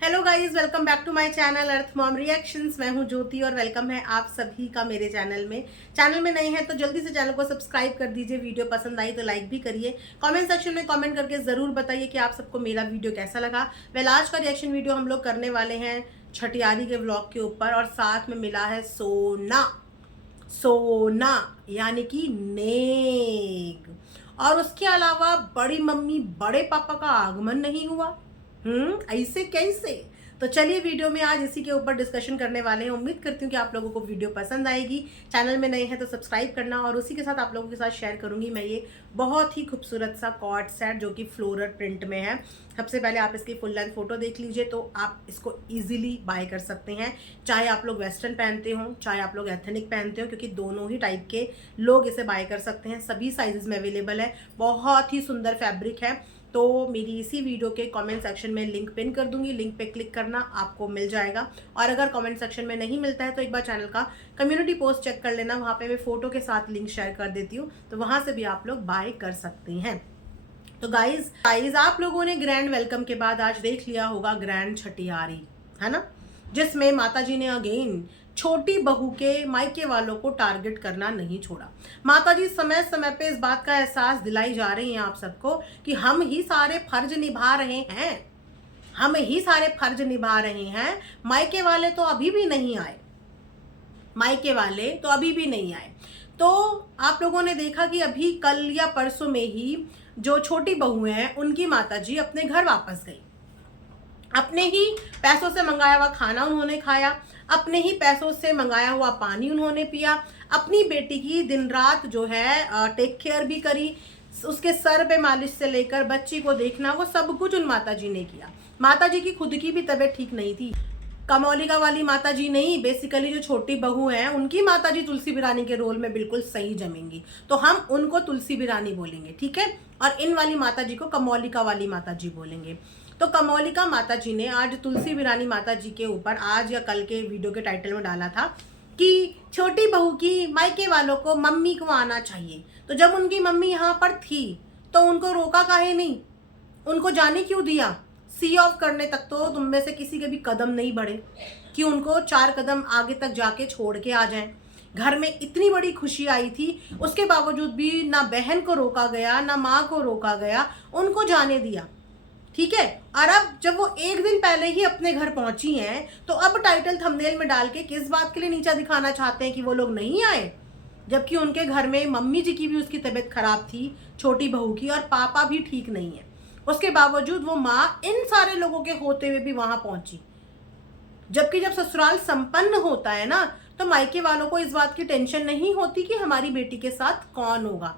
Hello guys, welcome back to my channel Earth Mom Reactions. मैं हूं ज्योति और welcome है आप सभी का मेरे चैनल में नए हैं तो जल्दी से चैनल को सब्सक्राइब कर दीजिए। वीडियो पसंद आई तो लाइक भी करिए। कमेंट सेक्शन में कमेंट करके ज़रूर बताइए कि आप सबको मेरा वीडियो कैसा लगा। आज का रिएक्शन वीडियो हम लोग करने वाले हैं छठियारी के व्लॉग के ऊपर और साथ में मिला है सोना सोना यानी कि नेग। और उसके अलावा बड़ी मम्मी बड़े पापा का आगमन नहीं हुआ। ऐसे कैसे? तो चलिए वीडियो में आज इसी के ऊपर डिस्कशन करने वाले हैं। उम्मीद करती हूँ कि आप लोगों को वीडियो पसंद आएगी। चैनल में नए हैं तो सब्सक्राइब करना और उसी के साथ आप लोगों के साथ शेयर करूंगी मैं ये बहुत ही खूबसूरत सा कॉर्ड सेट जो कि फ्लोरल प्रिंट में है। सबसे पहले आप इसकी फुल लेंथ फोटो देख लीजिए तो आप इसको इजीली बाय कर सकते हैं, चाहे आप लोग वेस्टर्न पहनते हो चाहे आप लोग एथनिक पहनते हो, क्योंकि दोनों ही टाइप के लोग इसे बाय कर सकते हैं। सभी साइजेस में अवेलेबल है। बहुत ही सुंदर फैब्रिक है। तो मेरी इसी वीडियो के कमेंट सेक्शन में लिंक पिन कर दूंगी, लिंक पे क्लिक करना, आपको मिल जाएगा। और अगर कमेंट सेक्शन में नहीं मिलता है तो एक बार चैनल का कम्युनिटी पोस्ट चेक कर लेना, वहाँ पे मैं फोटो के साथ लिंक शेयर कर देती हूँ, तो वहाँ से भी आप लोग बाय कर सकते हैं। तो गाइज आप लोगों ने ग्रैंड वेलकम के बाद आज देख लिया होगा ग्रैंड छठियारी, है ना, जिसमें माताजी ने अगेन छोटी बहू के मायके वालों को टारगेट करना नहीं छोड़ा। माताजी समय समय पे इस बात का एहसास दिलाई जा रही हैं आप सबको कि हम ही सारे फर्ज निभा रहे हैं, हम ही सारे फर्ज निभा रहे हैं। मायके वाले तो अभी भी नहीं आए, मायके वाले तो अभी भी नहीं आए। तो आप लोगों ने देखा कि अभी कल या परसों में ही जो छोटी बहू हैं उनकी माताजी अपने घर वापस गई। अपने ही पैसों से मंगाया हुआ खाना उन्होंने खाया, अपने ही पैसों से मंगाया हुआ पानी उन्होंने पिया, अपनी बेटी की दिन रात जो है टेक केयर भी करी, उसके सर पे मालिश से लेकर बच्ची को देखना, वो सब कुछ उन माताजी ने किया। माताजी की खुद की भी तबीयत ठीक नहीं थी। कमौलिका वाली माताजी नहीं, बेसिकली जो छोटी बहू हैं उनकी माताजी तुलसी बिरानी के रोल में बिल्कुल सही जमेंगी, तो हम उनको तुलसी बिरानी बोलेंगे, ठीक है। और इन वाली माताजी को कमौलिका वाली माताजी बोलेंगे। तो कमौलिका माताजी ने आज तुलसी बिरानी माताजी के ऊपर आज या कल के वीडियो के टाइटल में डाला था कि छोटी बहू की मायके वालों को मम्मी को आना चाहिए। तो जब उनकी मम्मी यहाँ पर थी तो उनको रोका काहे नहीं, उनको जाने क्यों दिया? सी ऑफ करने तक तो तुम में से किसी के भी कदम नहीं बढ़े कि उनको 4 कदम आगे तक जाके छोड़ के आ जाएं। घर में इतनी बड़ी खुशी आई थी, उसके बावजूद भी ना बहन को रोका गया ना माँ को रोका गया, उनको जाने दिया, ठीक है। और अब जब वो एक दिन पहले ही अपने घर पहुंची हैं तो अब टाइटल थंबनेल में डाल के किस बात के लिए नीचा दिखाना चाहते हैं कि वो लोग नहीं आए, जबकि उनके घर में मम्मी जी की भी उसकी तबीयत खराब थी छोटी बहू की, और पापा भी ठीक नहीं है। उसके बावजूद वो माँ इन सारे लोगों के होते हुए भी वहां पहुंची। जबकि जब ससुराल संपन्न होता है ना तो मायके वालों को इस बात की टेंशन नहीं होती कि हमारी बेटी के साथ कौन होगा,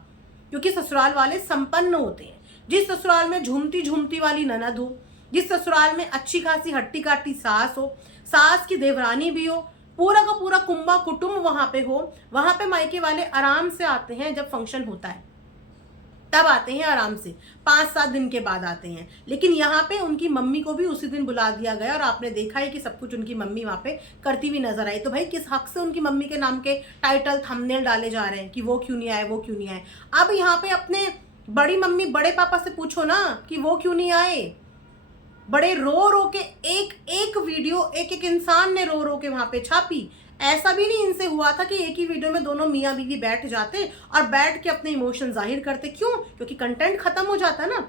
क्योंकि ससुराल वाले संपन्न होते हैं। जिस ससुराल में झूमती झूमती वाली ननद हो, जिस ससुराल में अच्छी खासी हट्टी काटी सास हो, सास की देवरानी भी हो, पूरा का पूरा कुंबा कुटुंब वहां पे हो, वहां पे मायके वाले आराम से आते हैं। जब फंक्शन होता है तब आते हैं आराम से, 5-7 दिन के बाद आते हैं। लेकिन यहाँ पे उनकी मम्मी को भी उसी दिन बुला दिया गया और आपने देखा है कि सब कुछ उनकी मम्मी वहाँ पे करती हुई नजर आई। तो भाई किस हक से उनकी मम्मी के नाम के टाइटल थंबनेल डाले जा रहे हैं कि वो क्यों नहीं आए, वो क्यों नहीं आए? अब यहाँ पे अपने बड़ी मम्मी बड़े पापा से पूछो ना कि वो क्यों नहीं आए। बड़े रो रो के एक एक वीडियो एक एक इंसान ने रो रो के वहां पे छापी। ऐसा भी नहीं इनसे हुआ था कि एक ही वीडियो में दोनों मियाँ बीवी बैठ जाते और बैठ के अपने इमोशन जाहिर करते। क्यों? क्योंकि कंटेंट खत्म हो जाता ना।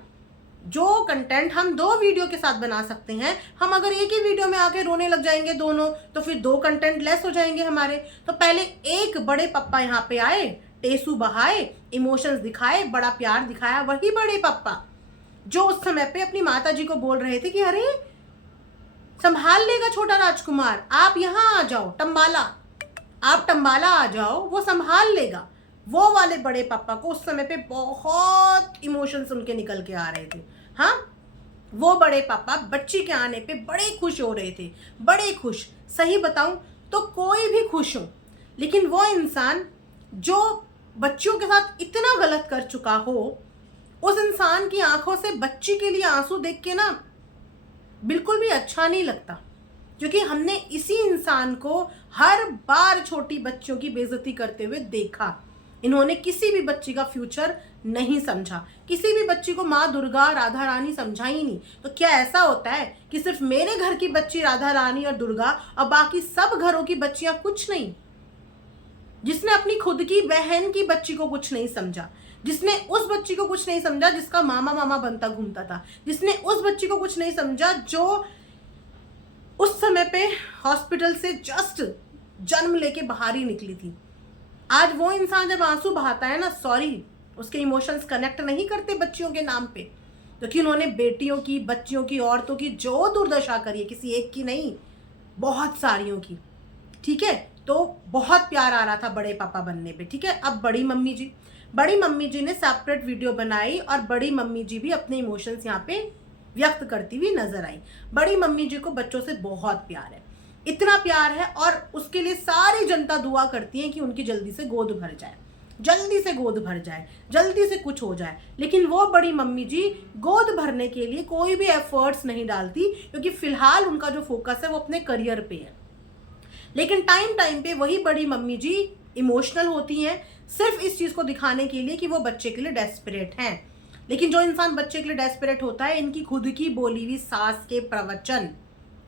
जो कंटेंट हम 2 वीडियो के साथ बना सकते हैं, हम अगर एक ही वीडियो में आके रोने लग जाएंगे दोनों, तो फिर 2 कंटेंट लेस हो जाएंगे हमारे। तो पहले एक बड़े पप्पा यहाँ पे आए, टेसू बहाए, इमोशंस दिखाए, बड़ा प्यार दिखाया, वही बड़े पप्पा जो उस समय पे अपनी माता जी को बोल रहे थे कि अरे संभाल लेगा छोटा राजकुमार, आप यहाँ आ जाओ टम्बाला, आप टम्बाला आ जाओ, वो संभाल लेगा। वो वाले बड़े पापा को उस समय पे बहुत इमोशंस उनके निकल के आ रहे थे। हाँ, वो बड़े पापा बच्ची के आने पे बड़े खुश हो रहे थे, बड़े खुश। सही बताऊं तो कोई भी खुश हो, लेकिन वो इंसान जो बच्चियों के साथ इतना गलत कर चुका हो, उस इंसान की आंखों से बच्ची के लिए आंसू देख के ना बिल्कुल भी अच्छा नहीं लगता। क्योंकि हमने इसी इंसान को हर बार छोटी बच्चों की बेइज्जती करते हुए देखा। इन्होंने किसी भी बच्ची का फ्यूचर नहीं समझा, किसी भी बच्ची को माँ दुर्गा राधा रानी समझा ही नहीं। तो क्या ऐसा होता है कि सिर्फ मेरे घर की बच्ची राधा रानी और दुर्गा और बाकी सब घरों की बच्चियां कुछ नहीं? जिसने अपनी खुद की बहन की बच्ची को कुछ नहीं समझा, जिसने उस बच्ची को कुछ नहीं समझा जिसका मामा मामा बनता घूमता था, जिसने उस बच्ची को कुछ नहीं समझा जो उस समय पे हॉस्पिटल से जस्ट जन्म लेके बाहर ही निकली थी। आज वो इंसान जब आंसू बहाता है ना, सॉरी, उसके इमोशंस कनेक्ट नहीं करते बच्चियों के नाम पे, क्योंकि उन्होंने बेटियों की, बच्चियों की, औरतों की जो दुर्दशा करी है, किसी एक की नहीं, बहुत सारियों की। ठीक है, तो बहुत प्यार आ रहा था बड़े पापा बनने पे। ठीक है, अब बड़ी मम्मी जी ने सेपरेट वीडियो बनाई और बड़ी मम्मी जी भी अपने इमोशंस यहाँ पे व्यक्त करती हुई नजर आई। बड़ी मम्मी जी को बच्चों से बहुत प्यार है, इतना प्यार है, और उसके लिए सारी जनता दुआ करती है कि उनकी जल्दी से गोद भर जाए, जल्दी से गोद भर जाए, जल्दी से कुछ हो जाए। लेकिन वो बड़ी मम्मी जी गोद भरने के लिए कोई भी एफर्ट्स नहीं डालती, क्योंकि फिलहाल उनका जो फोकस है वो अपने करियर पे है। लेकिन टाइम पे वही बड़ी मम्मी जी इमोशनल होती हैं, सिर्फ इस चीज को दिखाने के लिए कि वो बच्चे के लिए डेस्परेट हैं। लेकिन जो इंसान बच्चे के लिए डेस्परेट होता है, इनकी खुद की बोली हुई सास के प्रवचन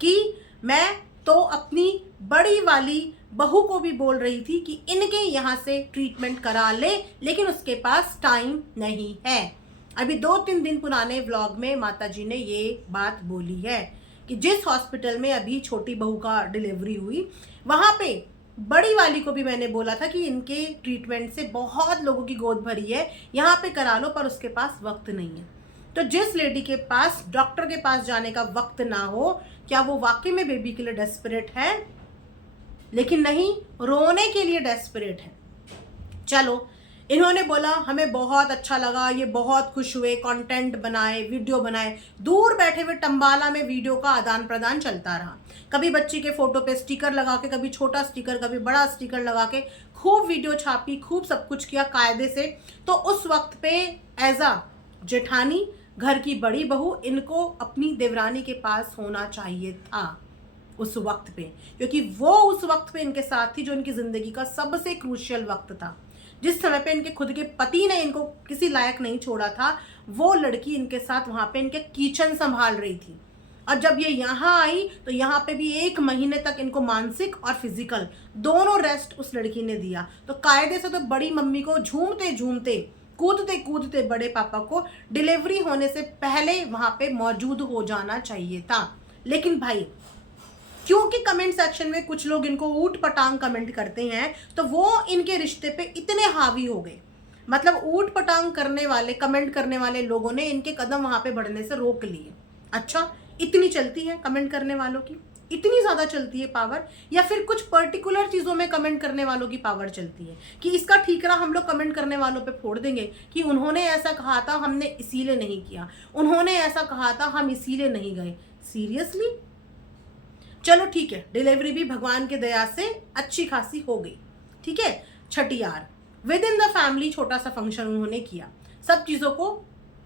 कि मैं तो अपनी बड़ी वाली बहू को भी बोल रही थी कि इनके यहाँ से ट्रीटमेंट करा ले, लेकिन उसके पास टाइम नहीं है। अभी 2-3 दिन पुराने व्लॉग में माता जी ने ये बात बोली है कि जिस हॉस्पिटल में अभी छोटी बहू का डिलीवरी हुई, वहां पे बड़ी वाली को भी मैंने बोला था कि इनके ट्रीटमेंट से बहुत लोगों की गोद भरी है, यहाँ पे करा लो, पर उसके पास वक्त नहीं है। तो जिस लेडी के पास डॉक्टर के पास जाने का वक्त ना हो, क्या वो वाकई में बेबी के लिए डेस्परेट है? लेकिन नहीं, रोने के लिए डेस्परेट है। चलो, इन्होंने बोला हमें बहुत अच्छा लगा, ये बहुत खुश हुए, कंटेंट बनाए, वीडियो बनाए, दूर बैठे हुए टंबाला में वीडियो का आदान प्रदान चलता रहा। कभी बच्ची के फोटो पे स्टिकर लगा के, कभी छोटा स्टिकर, कभी बड़ा स्टिकर लगा के खूब वीडियो छापी, खूब सब कुछ किया कायदे से। तो उस वक्त पे एज अ जेठानी, घर की बड़ी बहू, इनको अपनी देवरानी के पास होना चाहिए था उस वक्त पे, क्योंकि वो उस वक्त पे इनके साथ थी जो इनकी जिंदगी का सबसे क्रूशियल वक्त था। जिस समय पे इनके खुद के पति ने इनको किसी लायक नहीं छोड़ा था, वो लड़की इनके साथ वहां पे इनके किचन संभाल रही थी। और जब ये यहाँ आई तो यहाँ पे भी 1 महीने तक इनको मानसिक और फिजिकल दोनों रेस्ट उस लड़की ने दिया। तो कायदे से तो बड़ी मम्मी को झूमते झूमते, कूदते कूदते बड़े पापा को डिलीवरी होने से पहले वहां पे मौजूद हो जाना चाहिए था। लेकिन भाई, क्योंकि कमेंट सेक्शन में कुछ लोग इनको ऊट पटांग कमेंट करते हैं, तो वो इनके रिश्ते पे इतने हावी हो गए। मतलब ऊट पटांग करने वाले, कमेंट करने वाले लोगों ने इनके कदम वहां पे बढ़ने से रोक लिए। अच्छा, इतनी चलती है कमेंट करने वालों की, इतनी ज्यादा चलती है पावर? या फिर कुछ पर्टिकुलर चीजों में कमेंट करने वालों की पावर चलती है कि इसका ठीकरा हम लोग कमेंट करने वालों पे फोड़ देंगे कि उन्होंने ऐसा कहा था, हमने इसीलिए नहीं किया, उन्होंने ऐसा कहा था, हम इसीलिए नहीं गए। सीरियसली? चलो ठीक है, डिलीवरी भी भगवान के दया से अच्छी खासी हो गई। ठीक है, छठियार विद इन द फैमिली छोटा सा फंक्शन उन्होंने किया, सब चीज़ों को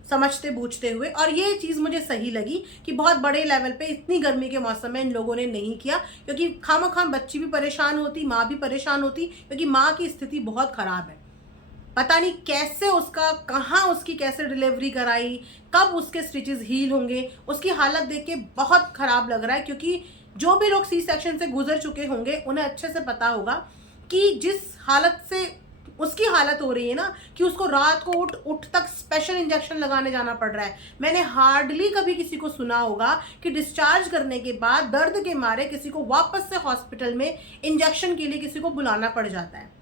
समझते बूझते हुए। और ये चीज़ मुझे सही लगी कि बहुत बड़े लेवल पे इतनी गर्मी के मौसम में इन लोगों ने नहीं किया, क्योंकि खामखाम बच्ची भी परेशान होती, माँ भी परेशान होती, क्योंकि माँ की स्थिति बहुत ख़राब है। पता नहीं कैसे उसका, कहाँ उसकी कैसे डिलीवरी कराई, कब उसके स्टिचेस हील होंगे, उसकी हालत देख के बहुत ख़राब लग रहा है। क्योंकि जो भी लोग सी सेक्शन से गुजर चुके होंगे उन्हें अच्छे से पता होगा कि जिस हालत से उसकी हालत हो रही है ना, कि उसको रात को उठ तक स्पेशल इंजेक्शन लगाने जाना पड़ रहा है। मैंने हार्डली कभी किसी को सुना होगा कि डिस्चार्ज करने के बाद दर्द के मारे किसी को वापस से हॉस्पिटल में इंजेक्शन के लिए किसी को बुलाना पड़ जाता है।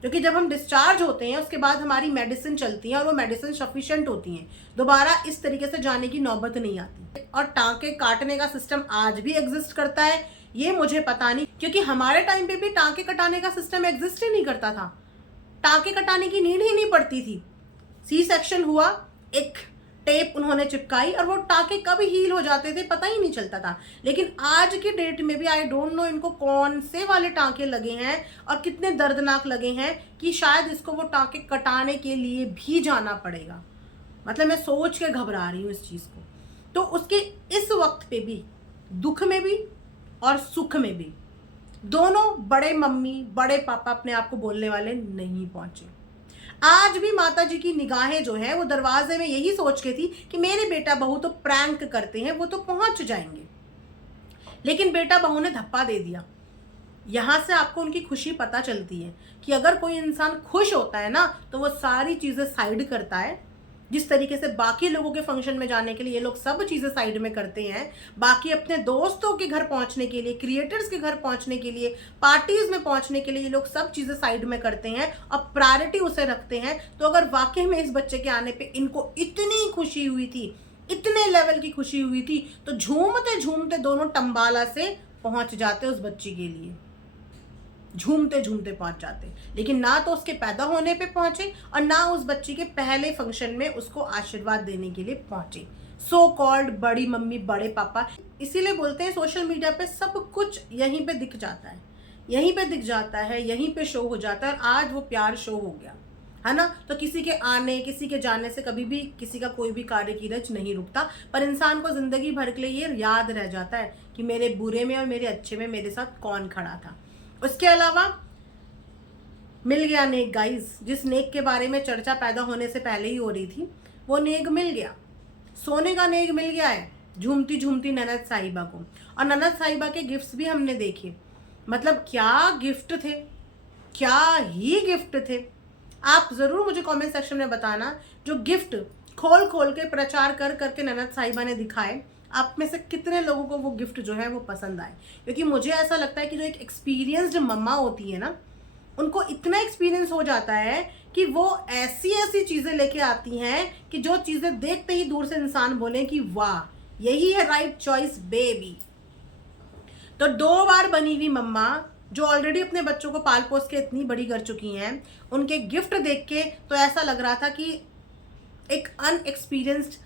क्योंकि जब हम डिस्चार्ज होते हैं उसके बाद हमारी मेडिसिन चलती है और वो मेडिसिन सफिशिएंट होती हैं, दोबारा इस तरीके से जाने की नौबत नहीं आती। और टांके काटने का सिस्टम आज भी एग्जिस्ट करता है, ये मुझे पता नहीं, क्योंकि हमारे टाइम पे भी टांके कटाने का सिस्टम एग्जिस्ट ही नहीं करता था, टांके कटाने की नीड ही नहीं पड़ती थी। सी सेक्शन हुआ, एक टेप उन्होंने चिपकाई और वो टांके कब हील हो जाते थे पता ही नहीं चलता था। लेकिन आज की डेट में भी आई डोंट नो इनको कौन से वाले टांके लगे हैं और कितने दर्दनाक लगे हैं कि शायद इसको वो टांके कटाने के लिए भी जाना पड़ेगा। मतलब मैं सोच के घबरा रही हूँ इस चीज़ को। तो उसके इस वक्त पे भी, दुख में भी और सुख में भी, दोनों बड़े मम्मी बड़े पापा अपने आप को बोलने वाले नहीं पहुंचे। आज भी माता जी की निगाहें जो है वो दरवाजे में यही सोच के थी कि मेरे बेटा बहू तो प्रैंक करते हैं, वो तो पहुंच जाएंगे, लेकिन बेटा बहू ने धप्पा दे दिया। यहां से आपको उनकी खुशी पता चलती है कि अगर कोई इंसान खुश होता है ना तो वो सारी चीजें साइड करता है। जिस तरीके से बाकी लोगों के फंक्शन में जाने के लिए ये लोग सब चीजें साइड में करते हैं, बाकी अपने दोस्तों के घर पहुंचने के लिए, क्रिएटर्स के घर पहुंचने के लिए, पार्टीज में पहुंचने के लिए ये लोग सब चीजें साइड में करते हैं और प्रायोरिटी उसे रखते हैं। तो अगर वाकई में इस बच्चे के आने पे इनको इतनी खुशी हुई थी, इतने लेवल की खुशी हुई थी, तो झूमते झूमते दोनों टम्बाला से पहुंच जाते उस बच्ची के लिए, झूमते झूमते पहुंच जाते। लेकिन ना तो उसके पैदा होने पे पहुंचे और ना उस बच्ची के पहले फंक्शन में उसको आशीर्वाद देने के लिए पहुंचे। सो कॉल्ड बड़ी मम्मी, बड़े पापा। इसीलिए बोलते हैं सोशल मीडिया पे सब कुछ यहीं पे दिख जाता है, यहीं पे दिख जाता है, यहीं पे शो हो जाता है। और आज वो प्यार शो हो गया है ना। तो किसी के आने, किसी के जाने से कभी भी किसी का कोई भी कार्य की रच नहीं रुकता, पर इंसान को जिंदगी भर के लिए ये याद रह जाता है कि मेरे बुरे में और मेरे अच्छे में मेरे साथ कौन खड़ा था। उसके अलावा मिल गया नेक गाइस, जिस नेक के बारे में चर्चा पैदा होने से पहले ही हो रही थी, वो नेक मिल गया। सोने का नेक मिल गया है झूमती झूमती ननद साहिबा को। और ननद साहिबा के गिफ्ट्स भी हमने देखे, मतलब क्या गिफ्ट थे, क्या ही गिफ्ट थे। आप जरूर मुझे कमेंट सेक्शन में बताना, जो गिफ्ट खोल खोल के प्रचार कर करके ननद साहिबा ने दिखाए, आप में से कितने लोगों को वो गिफ्ट जो है वो पसंद आए। क्योंकि मुझे ऐसा लगता है कि जो एक एक्सपीरियंस्ड मम्मा होती है ना, उनको इतना एक्सपीरियंस हो जाता है कि वो ऐसी ऐसी चीजें लेके आती हैं कि जो चीजें देखते ही दूर से इंसान बोले कि वाह, यही है राइट चॉइस बेबी। तो 2 बार बनी हुई मम्मा जो ऑलरेडी अपने बच्चों को पाल पोस के इतनी बड़ी कर चुकी हैं, उनके गिफ्ट देख के तो ऐसा लग रहा था कि एक अनएक्सपीरियंस्ड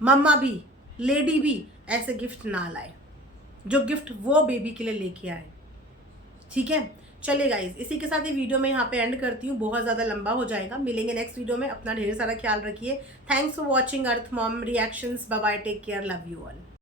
मम्मा भी, लेडी भी ऐसे गिफ्ट ना लाए जो गिफ्ट वो बेबी के लिए लेके आए। ठीक है, चलिए गाइज, इसी के साथ ये वीडियो मैं यहाँ पे एंड करती हूँ, बहुत ज़्यादा लंबा हो जाएगा। मिलेंगे नेक्स्ट वीडियो में, अपना ढेर सारा ख्याल रखिए। Thanks for watching Earth Mom Reactions. Bye bye, take care, love you all.